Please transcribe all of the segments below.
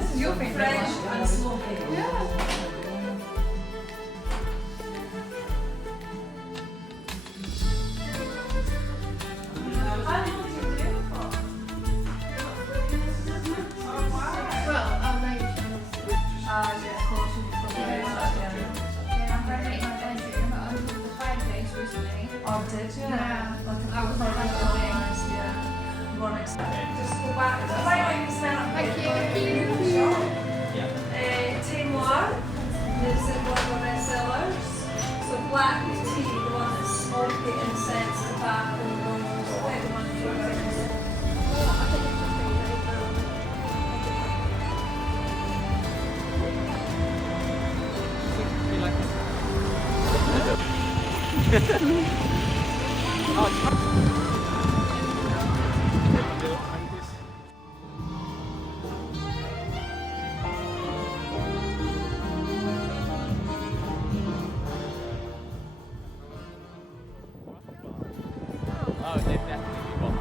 This is your favourite fresh one. and smoky. Yeah. Well, I'll know you Yeah, of course, you can probably do that, Yeah, I'm renovating my bedroom, but I was at the fireplace recently. Oh, did you? Yeah. I was like, yeah. More excited. Just go back. I like how you smell it. Thank you. Timor, lives in one of our cellars. So black tea, the one that's smoky, incense, tobacco, rose, like the one that you like. Oh, they've definitely got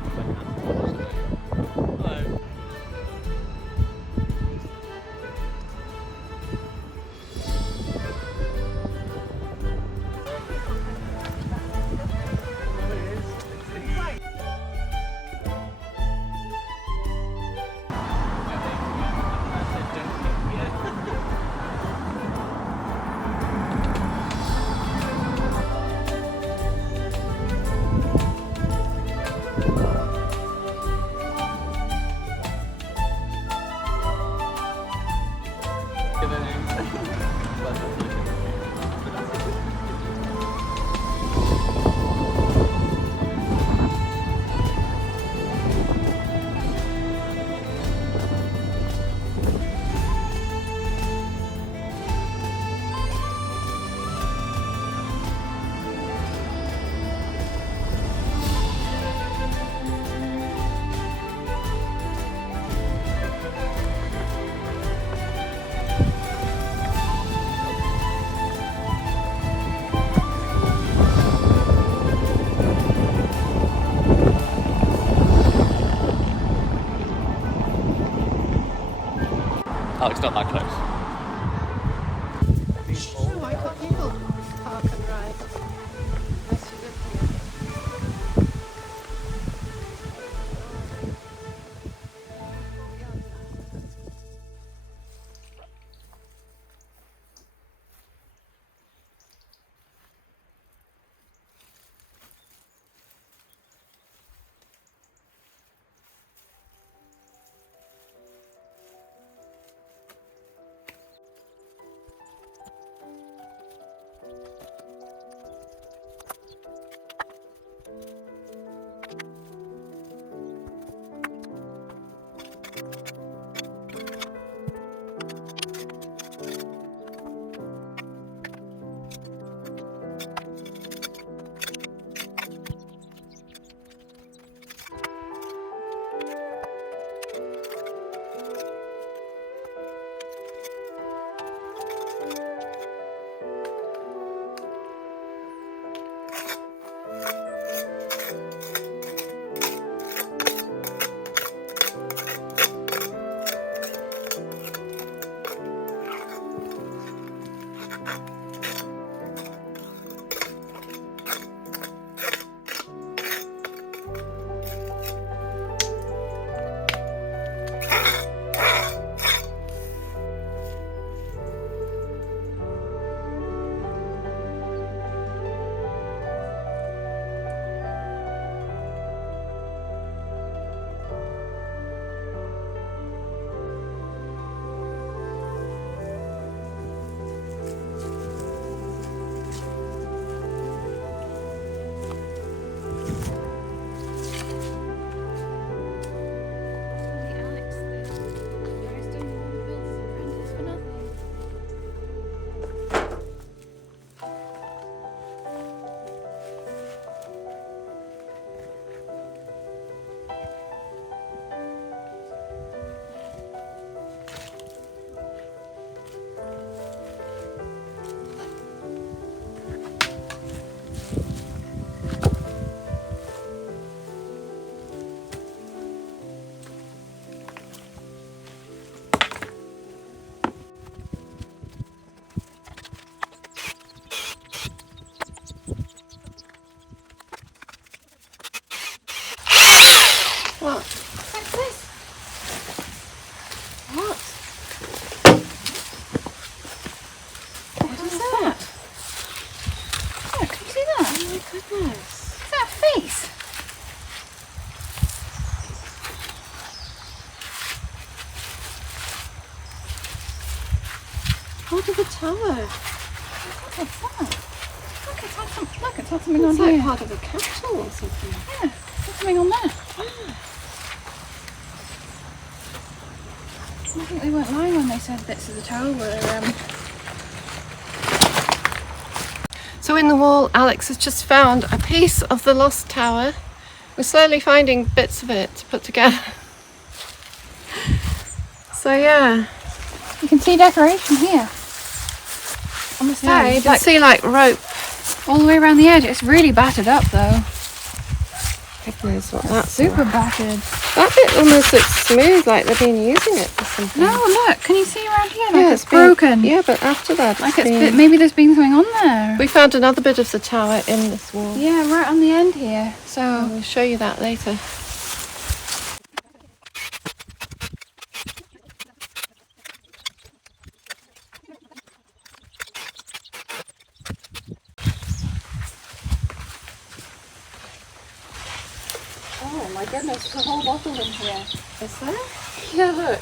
Hello. Oh, it's not that close. Why can't people park and ride? Unless you live here. Part of the tower. What's that? Look, it's had something on It's like here. part of the capital or something. Yeah, there's something on there. I think they weren't lying when they said bits of the tower were So in the wall, Alex has just found a piece of the lost tower. We're slowly finding bits of it to put together. So yeah, you can see decoration here. On the yeah, you side, can like see like rope. all the way around the edge. It's really battered up though. God knows what that's Super for. battered. That bit almost looks smooth, like they've been using it for something. No, look, can you see around here? Like Yeah, it's broken. Yeah, but after that, Like maybe there's been something on there. We found another bit of the tower in this wall. Yeah, right on the end here. So We'll show you that later. oh my goodness, there's a whole bottle in here. Is there? Yeah, look.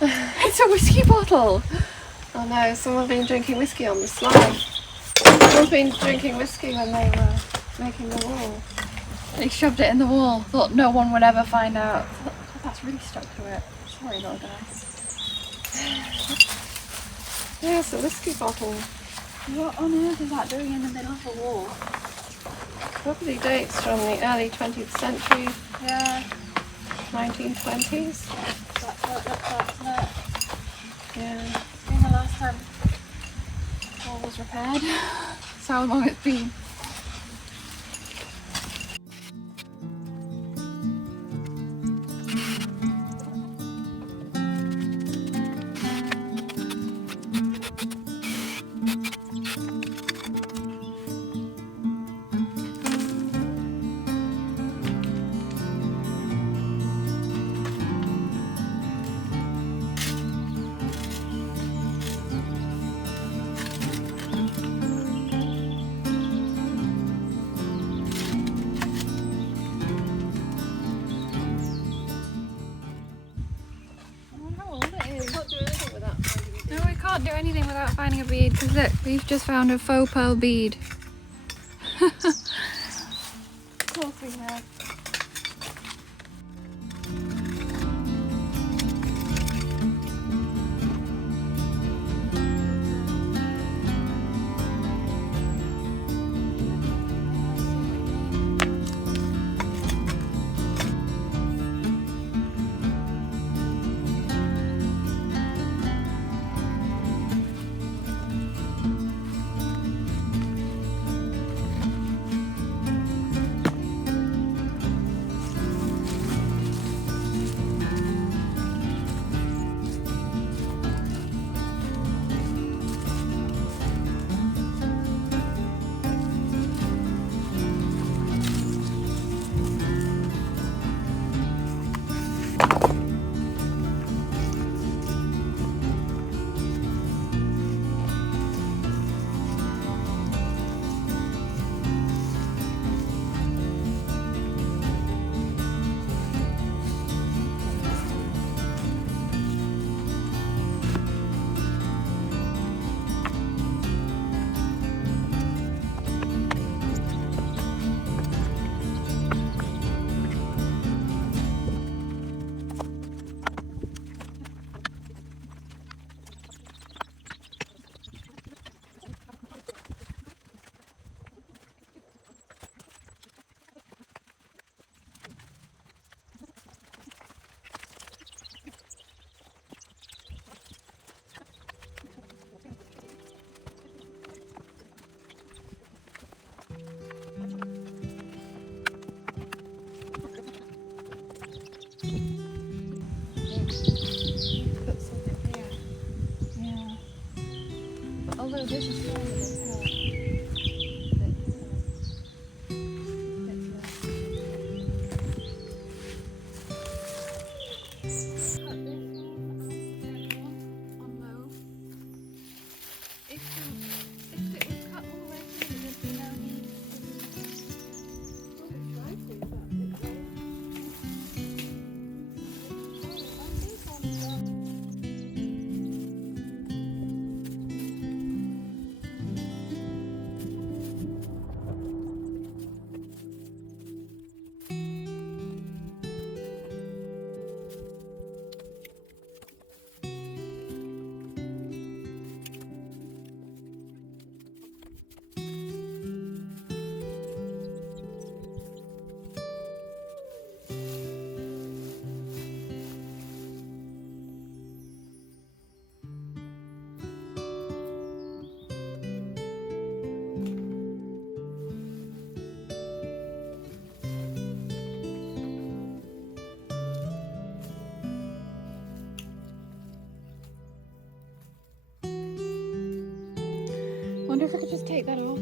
It's a whiskey bottle. Oh no, someone's been drinking whiskey on the slide. Someone's been drinking whiskey when they were making the wall. They shoved it in the wall. Thought no one would ever find out. God, that's really stuck to it. Sorry, little guy. Yeah, it's a whiskey bottle. What on earth is that doing in the middle of the wall? Probably dates from the early 20th century, Yeah, 1920s. that's what it looks like, isn't it? Yeah. It's been the last time the wall was repaired. That's how long it's been. No, we can't do anything without finding a bead because look, we've just found a faux pearl bead. Of course we have. take that off.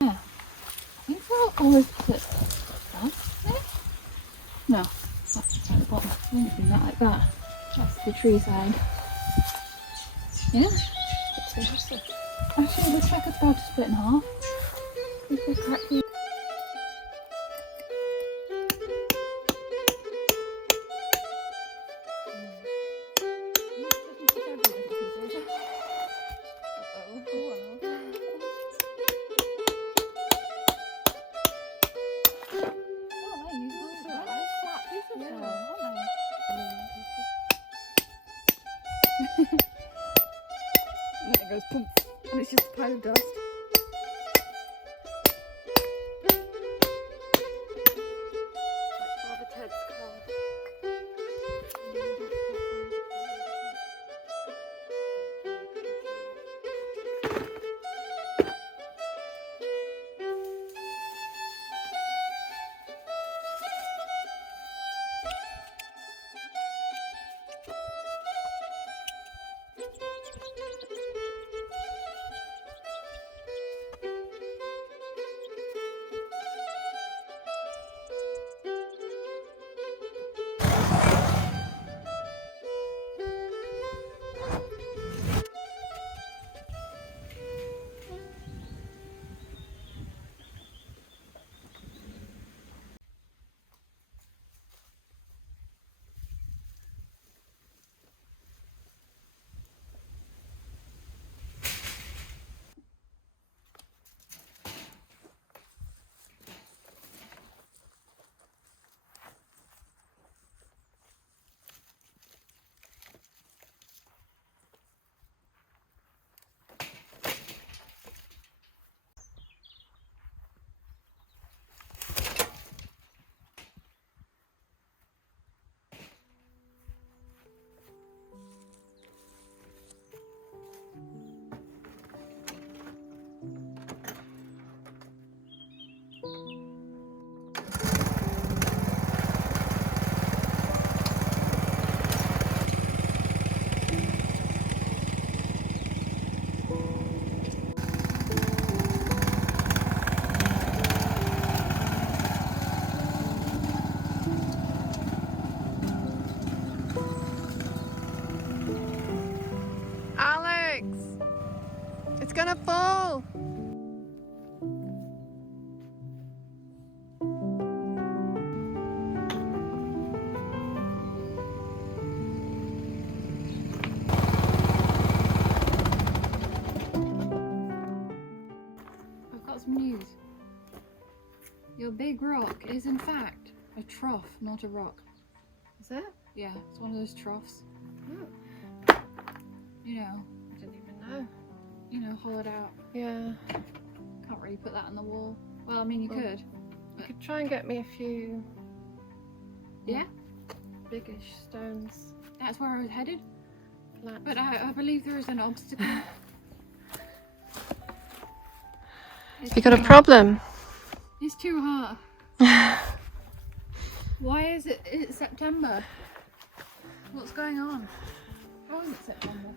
I think we'll always put that there. No, that's at the bottom. Anything that like that. That's the tree side. Yeah. Actually, it looks like it's about to split in half. If we crack the and then it goes poof, and it's just a pile of dust. Alex! It's gonna fall! I've got some news. Your big rock is in fact a trough, not a rock. Is it? Yeah, it's one of those troughs. Oh, You know, I didn't even know. Hollowed out. Yeah. Can't really put that on the wall. Well, I mean, you Well, could. You could try and get me a few Yeah, biggish stones. that's where I was headed. Flat. But I believe there is an obstacle. You got a problem? It's too hot. Why is it? It's September. What's going on? How is it September?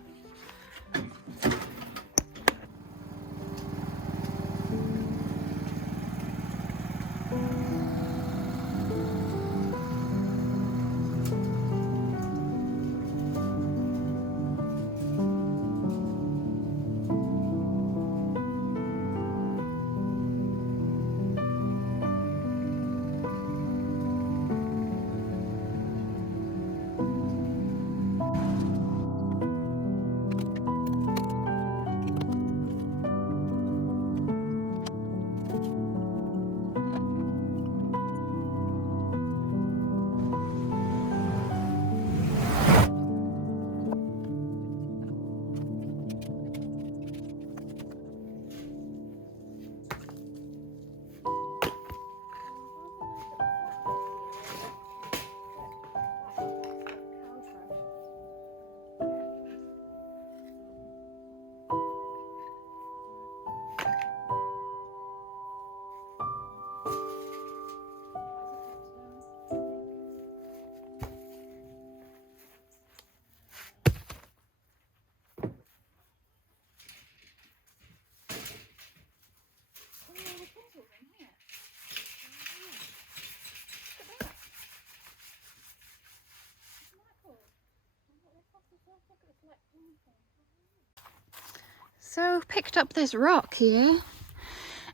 So picked up this rock here,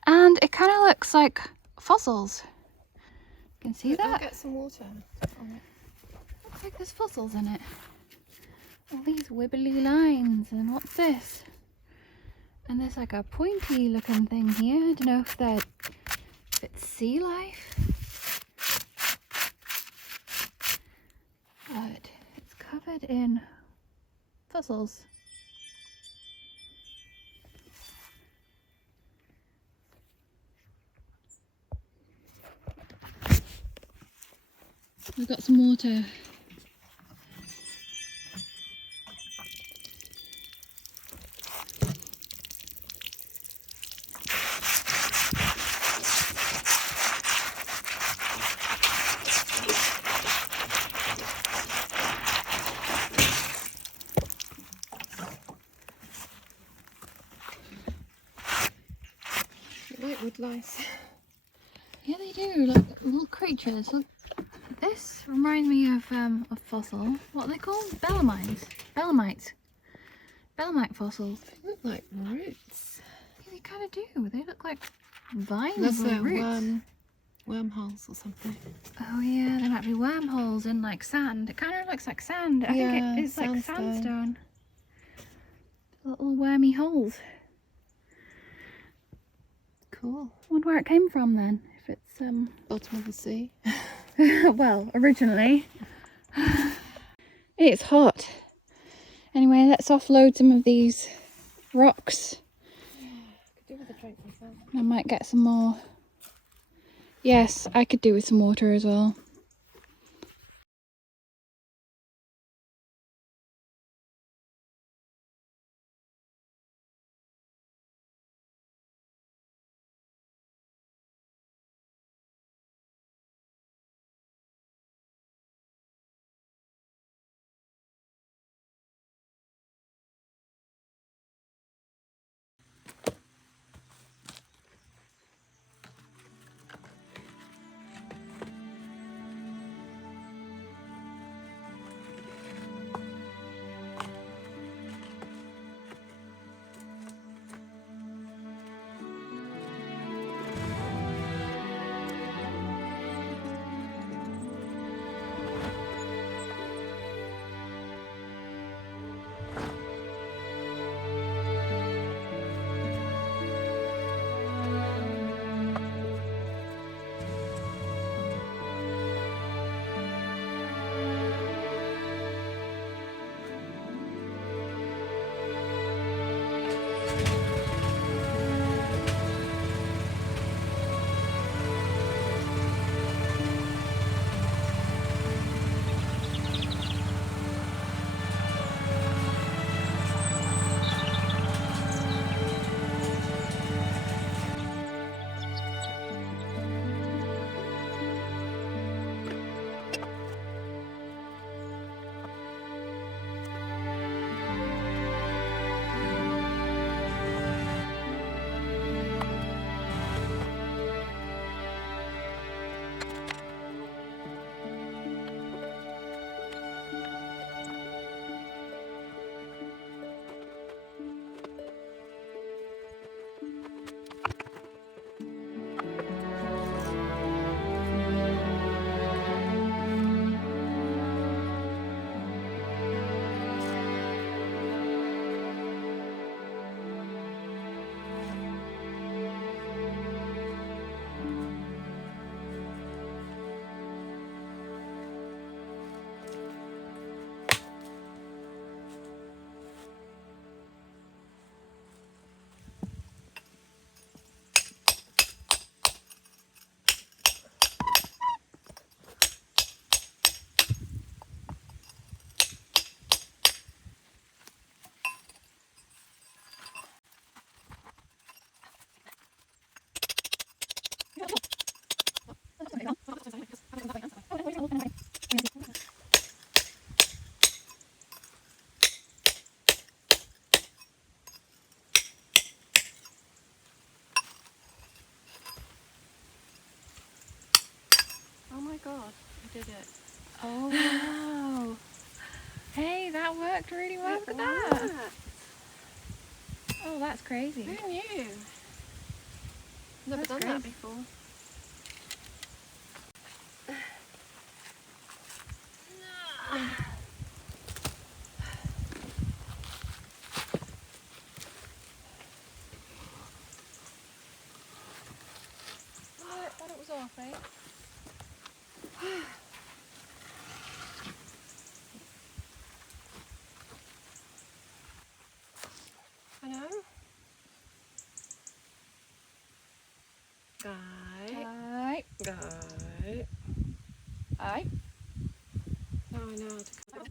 and it kind of looks like fossils. You can see I'll that? get some water. Looks like there's fossils in it. All these wibbly lines, and what's this? And there's like a pointy looking thing here. I don't know if it's sea life. But it's covered in fossils. We've got some water. Like wood lice. Yeah, they do, like little creatures. Look, this reminds me of a fossil. What are they called? Belemnites. Belemnite fossils. They look like roots. Yeah, they kind of do. They look like vines Unless or they're roots. wormholes or something. Oh yeah, there might be wormholes in like sand. It kind of looks like sand. I Yeah, think it's like sandstone. sandstone. Little wormy holes. Cool. Wonder where it came from then. If it's Bottom of the sea. well, originally. It's hot. Anyway, let's offload some of these rocks. Could do with a drink myself. I might get some more. Yes, I could do with some water as well. Oh wow. Hey, that worked really well. Look at that. Oh, that's crazy. Who knew? Never That's done that crazy. before. I thought it was off, eh? I know. Guy. Aye. Guy. Aye. Now I know how to cut.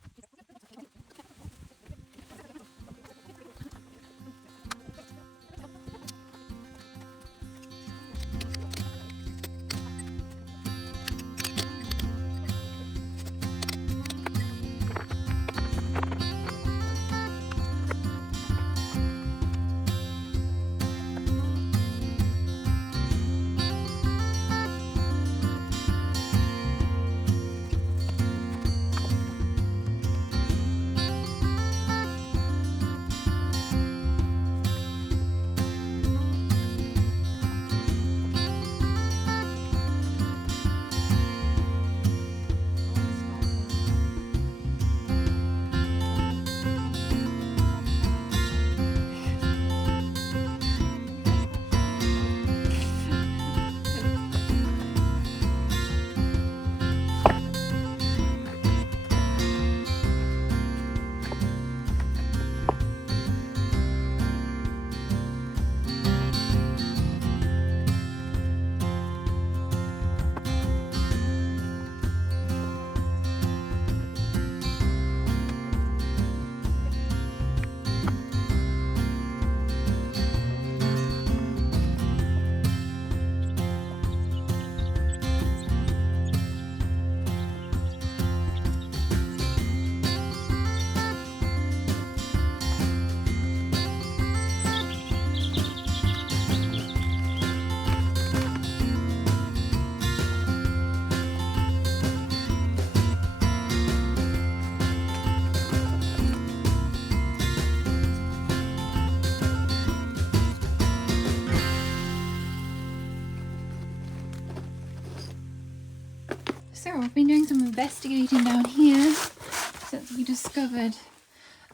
So I've been doing some investigating down here since we discovered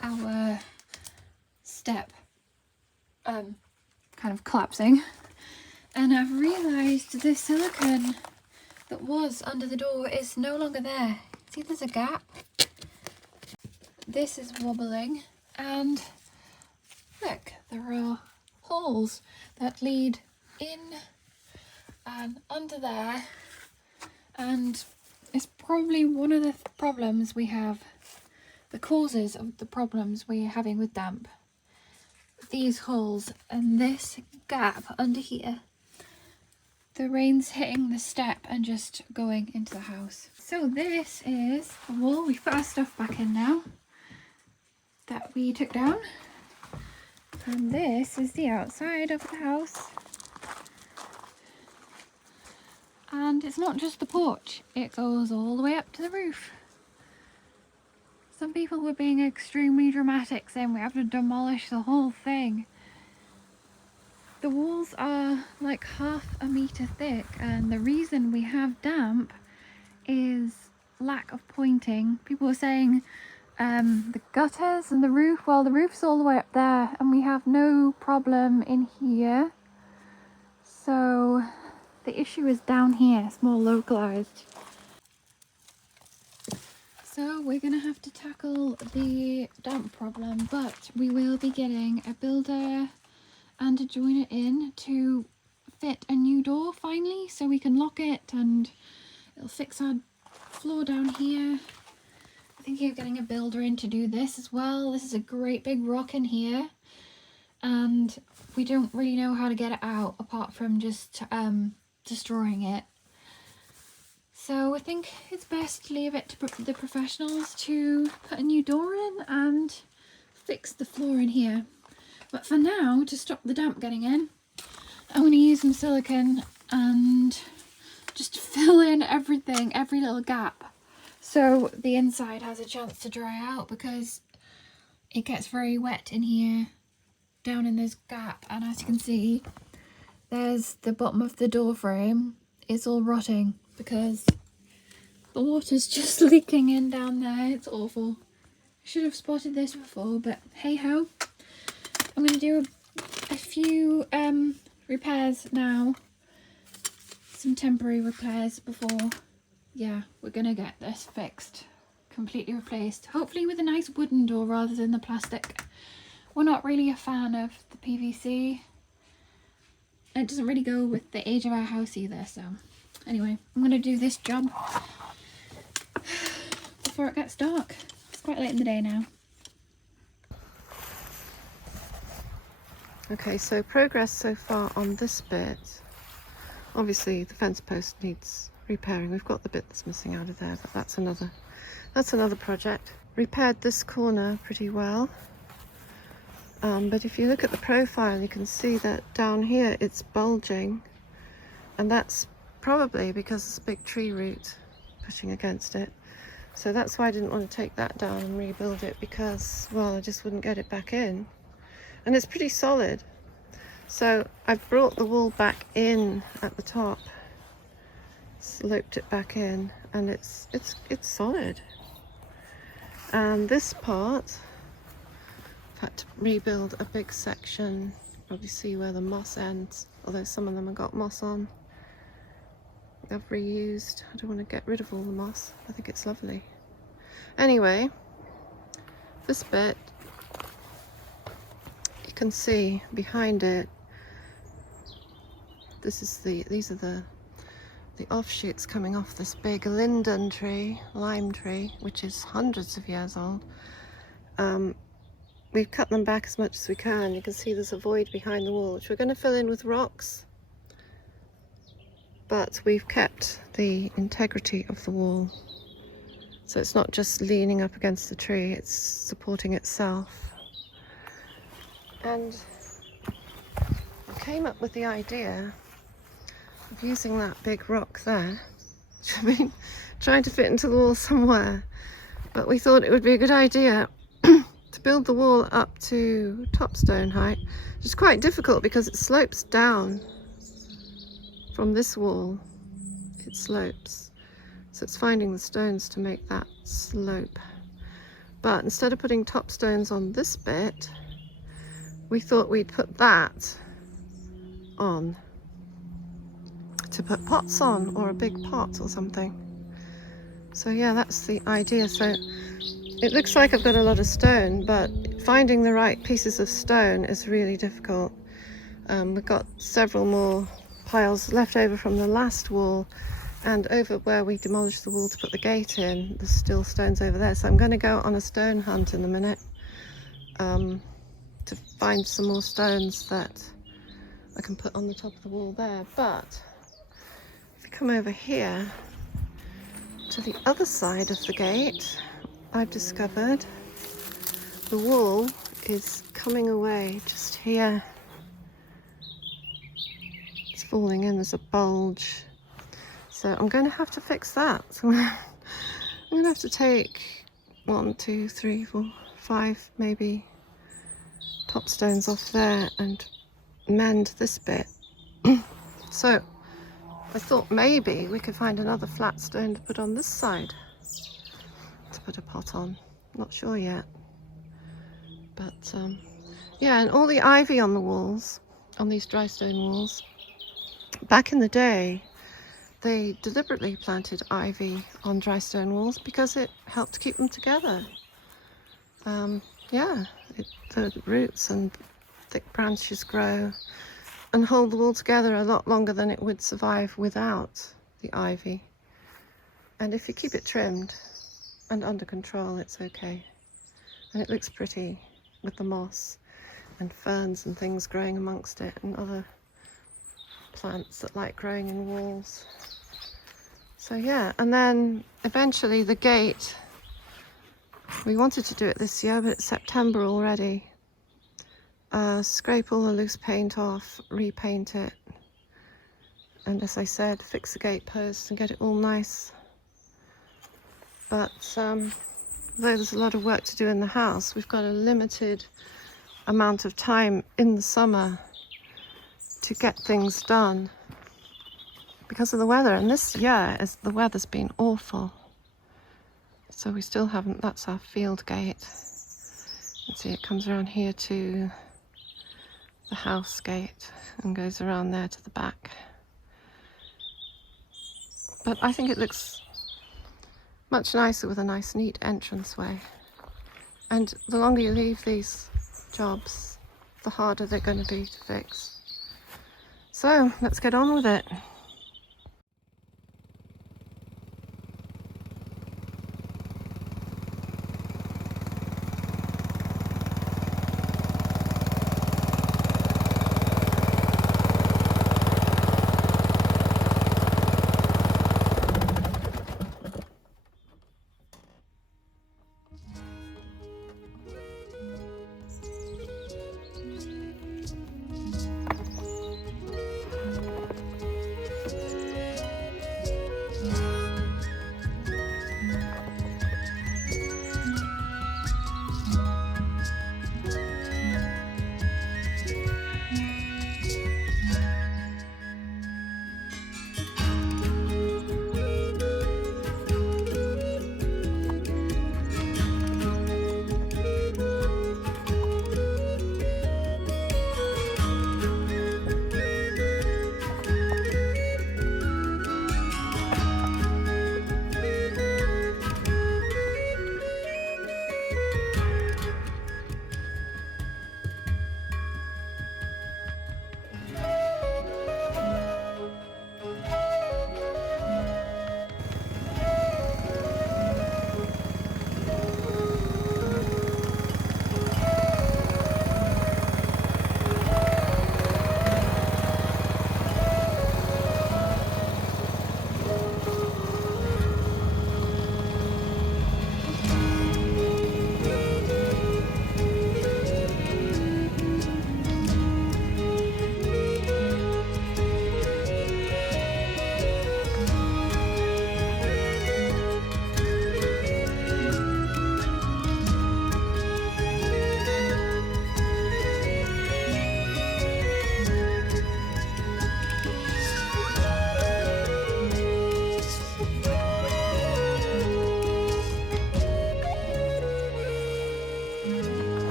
our step kind of collapsing, and I've realised this silicone that was under the door is no longer there. See, there's a gap. This is wobbling, and look, there are holes that lead in and under there, and it's probably one of the problems we have, the causes of the problems we're having with damp. These holes and this gap under here. The rain's hitting the step and just going into the house. So this is the wall. We've put our stuff back in now that we took down. And this is the outside of the house. And it's not just the porch, it goes all the way up to the roof. Some people were being extremely dramatic, saying we have to demolish the whole thing. The walls are like half a metre thick, and the reason we have damp is lack of pointing. People were saying the gutters and the roof, well, the roof's all the way up there and we have no problem in here. So the issue is down here, it's more localised. So we're going to have to tackle the damp problem, but we will be getting a builder and a joiner in to fit a new door finally, so we can lock it and it'll fix our floor down here. I'm thinking of getting a builder in to do this as well. This is a great big rock in here and we don't really know how to get it out apart from just destroying it. So I think it's best to leave it to the professionals to put a new door in and fix the floor in here. But for now, to stop the damp getting in, I'm going to use some silicone and just fill in everything, every little gap, so the inside has a chance to dry out, because it gets very wet in here down in this gap, and as you can see, there's the bottom of the door frame. It's all rotting because the water's just leaking in down there. It's awful. I should have spotted this before, but hey ho. I'm going to do a few repairs now, some temporary repairs before, yeah, we're going to get this fixed, completely replaced, hopefully with a nice wooden door rather than the plastic. We're not really a fan of the PVC. It doesn't really go with the age of our house either, so anyway, I'm going to do this job before it gets dark. It's quite late in the day now. Okay, so progress so far on this bit. Obviously the fence post needs repairing. We've got the bit that's missing out of there, but that's another project. Repaired this corner pretty well. But if you look at the profile, you can see that down here it's bulging, and that's probably because there's a big tree root pushing against it. So that's why I didn't want to take that down and rebuild it, because, well, I just wouldn't get it back in. And it's pretty solid. So I've brought the wall back in at the top, sloped it back in, and it's solid. And this part, I've had to rebuild a big section. Probably see where the moss ends, although some of them have got moss on. I've reused. I don't want to get rid of all the moss. I think it's lovely. Anyway, this bit, you can see behind it, these are the offshoots coming off this big linden tree, lime tree, which is hundreds of years old. We've cut them back as much as we can. You can see there's a void behind the wall, which we're going to fill in with rocks, but we've kept the integrity of the wall. So it's not just leaning up against the tree, it's supporting itself. And I came up with the idea of using that big rock there, which I've been trying to fit into the wall somewhere, but we thought it would be a good idea to build the wall up to top stone height, which is quite difficult because it slopes down from this wall. It slopes. So it's finding the stones to make that slope. But instead of putting top stones on this bit, we thought we'd put that on to put pots on, or a big pot or something. So yeah, that's the idea. So it looks like I've got a lot of stone, but finding the right pieces of stone is really difficult. We've got several more piles left over from the last wall, and over where we demolished the wall to put the gate in, there's still stones over there. So I'm going to go on a stone hunt in a minute to find some more stones that I can put on the top of the wall there. But if we come over here to the other side of the gate, I've discovered the wall is coming away just here. It's falling in, there's a bulge. So I'm going to have to fix that. So I'm going to have to take 1, 2, 3, 4, 5 maybe top stones off there and mend this bit. So I thought maybe we could find another flat stone to put on this side to put a pot on. Not sure yet. But yeah, and all the ivy on the walls, on these dry stone walls, back in the day, they deliberately planted ivy on dry stone walls because it helped keep them together. Yeah, the roots and thick branches grow and hold the wall together a lot longer than it would survive without the ivy. And if you keep it trimmed and under control, it's okay. And it looks pretty with the moss and ferns and things growing amongst it, and other plants that like growing in walls. So yeah, and then eventually the gate, we wanted to do it this year, but it's September already. Scrape all the loose paint off, repaint it, and as I said, fix the gate post and get it all nice But though there's a lot of work to do in the house, we've got a limited amount of time in the summer to get things done because of the weather. And this year the weather's been awful. So we still haven't, that's our field gate. You can see it comes around here to the house gate and goes around there to the back. But I think it looks much nicer with a nice neat entranceway. And the longer you leave these jobs, the harder they're going to be to fix. So let's get on with it.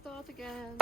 Start again.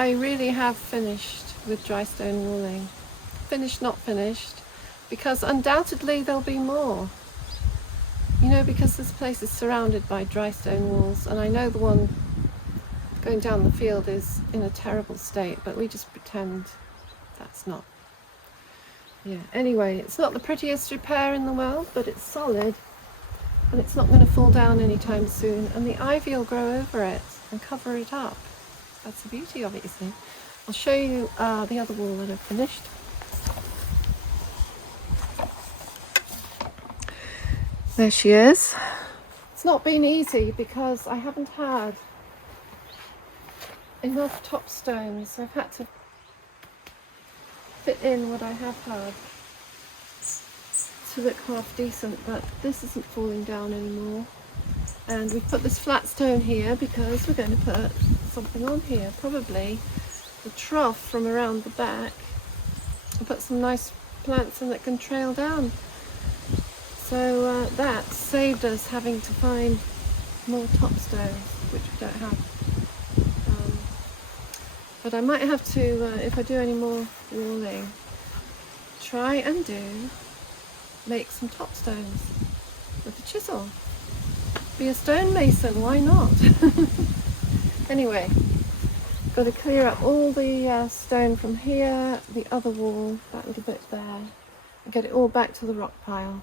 I really have finished with dry stone walling. Finished, not finished, because undoubtedly there'll be more. You know, because this place is surrounded by dry stone walls, and I know the one going down the field is in a terrible state, but we just pretend that's not. Yeah, anyway, it's not the prettiest repair in the world, but it's solid, and it's not going to fall down anytime soon, and the ivy will grow over it and cover it up. That's the beauty of it, you see. I'll show you the other wall that I've finished. There she is. It's not been easy because I haven't had enough top stones, so I've had to fit in what I have had to look half decent, but this isn't falling down anymore. And we've put this flat stone here because we're going to put something on here, probably the trough from around the back, and put some nice plants in that can trail down. So that saved us having to find more top stones, which we don't have. But I might have to, if I do any more walling, try and make some top stones with a chisel. Be a stonemason, why not? Anyway, got to clear up all the stone from here, the other wall, that little bit there, and get it all back to the rock pile.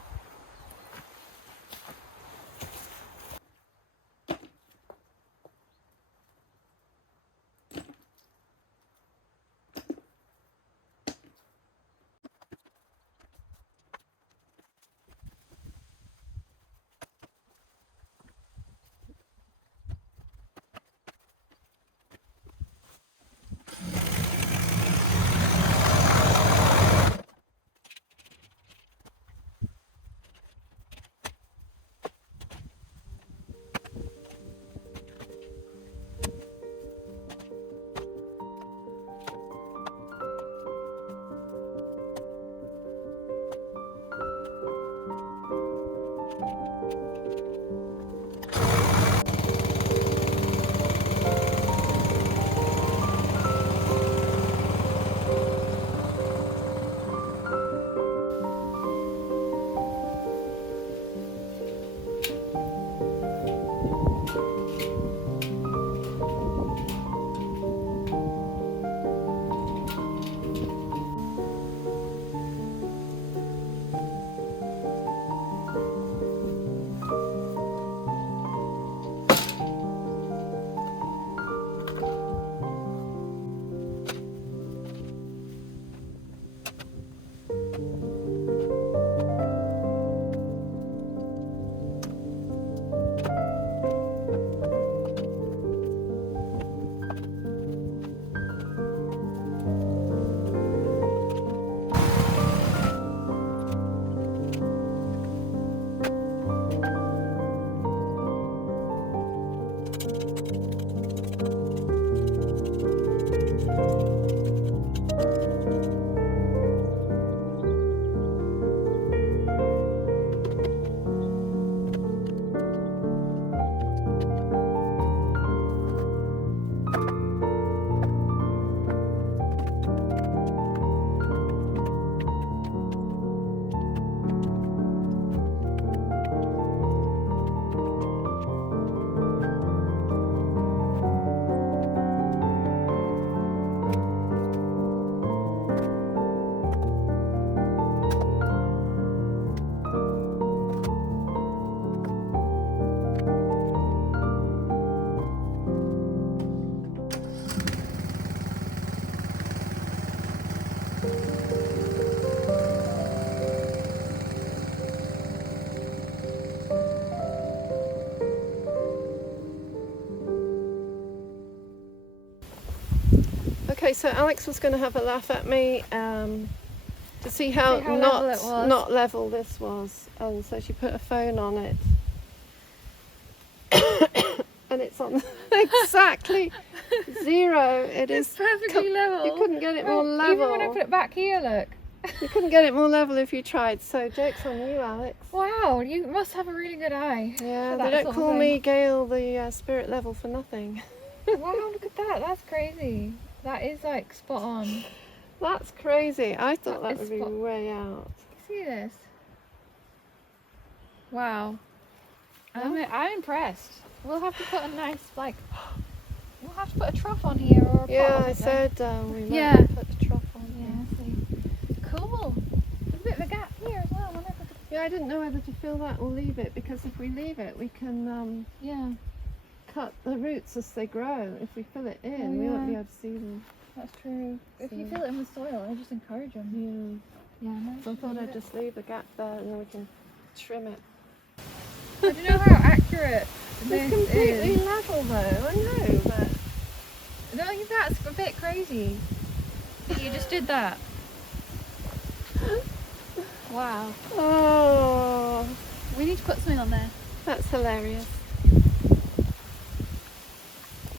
Okay, so Alex was going to have a laugh at me to see how not level this was, and so she put a phone on it, and it's on exactly 0. It's perfectly level. You couldn't get it more level. Even when I put it back here, look. You couldn't get it more level if you tried. So joke's on you, Alex. Wow, you must have a really good eye. Yeah, they don't call me Gail the spirit level for nothing. Wow, look at that. That's crazy. That is like spot on. That's crazy. I thought That that is would be spot- way out. See this? Wow. Yeah. I'm impressed. We'll have to put a nice we'll have to put a trough on here or a pot Yeah, or I something. said we might Yeah. put the trough on. Yeah, see. Cool. There's a bit of a gap here as well. I wonder if we could... Yeah, I didn't know whether to fill that or leave it, because if we leave it, we can Yeah, cut the roots as they grow. If we fill it in, Oh, we won't be yeah. able to see them. that's true. If you So- fill it in with soil, I just encourage them. Yeah. Yeah, no. So I thought I'd just leave the gap there and then we can trim it. I don't know how accurate It's this completely is. level though, I know, but Don't you think that's a bit crazy? That you just did that. Wow. oh, We need to put something on there. that's hilarious.